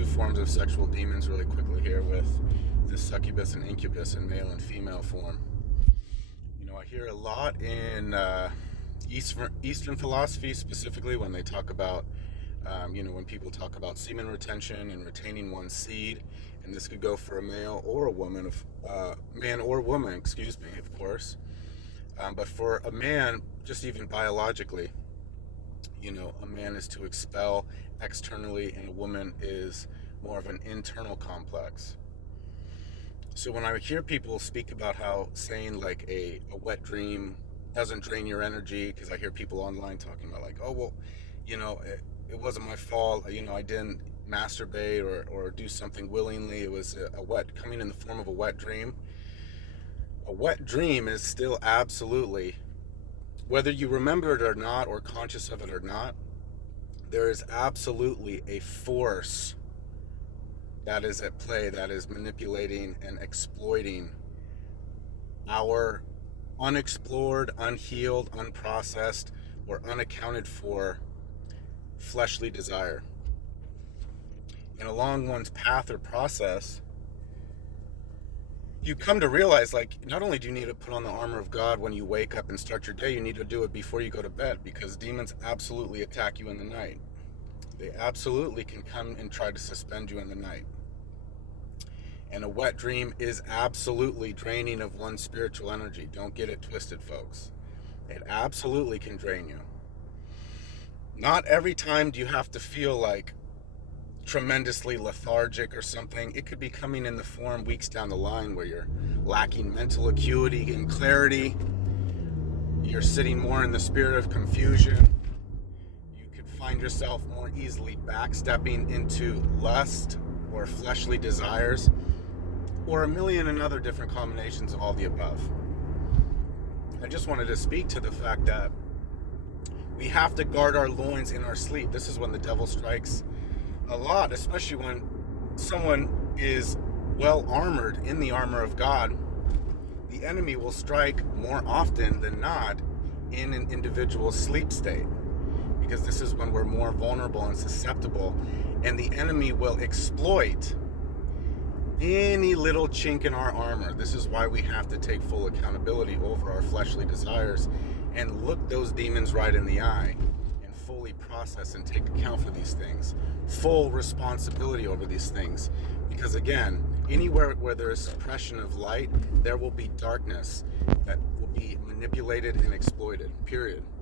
two forms of sexual demons really quickly here with the succubus and incubus in male and female form. I hear a lot in Eastern philosophy, specifically when they talk about, when people talk about semen retention and retaining one's seed, and this could go for a male or a woman, man or woman, of course. But for a man, just even biologically, a man is to expel externally, and a woman is more of an internal complex. So when I hear people speak about how saying like a wet dream doesn't drain your energy, because I hear people online talking about like, oh, well, it wasn't my fault, I didn't masturbate or do something willingly, it was coming in the form of a wet dream. A wet dream is still absolutely, whether you remember it or not, or conscious of it or not, there is absolutely a force that is at play, that is manipulating and exploiting our unexplored, unhealed, unprocessed, or unaccounted for fleshly desire. And along one's path or process, you come to realize, like, not only do you need to put on the armor of God when you wake up and start your day, you need to do it before you go to bed, because demons absolutely attack you in the night. They absolutely can come and try to suspend you in the night. And a wet dream is absolutely draining of one's spiritual energy. Don't get it twisted, folks. It absolutely can drain you. Not every time do you have to feel like tremendously lethargic or something. It could be coming in the form weeks down the line where you're lacking mental acuity and clarity. You're sitting more in the spirit of confusion. You could find yourself more easily backstepping into lust or fleshly desires, or a million and other different combinations of all the above. I just wanted to speak to the fact that we have to guard our loins in our sleep. This is when the devil strikes a lot, especially when someone is well armored in the armor of God. The enemy will strike more often than not in an individual's sleep state, because this is when we're more vulnerable and susceptible, and the enemy will exploit any little chink in our armor. This is why we have to take full accountability over our fleshly desires and look those demons right in the eye and fully process and take account for these things. Full responsibility over these things. Because again, anywhere where there is suppression of light, there will be darkness that will be manipulated and exploited, period.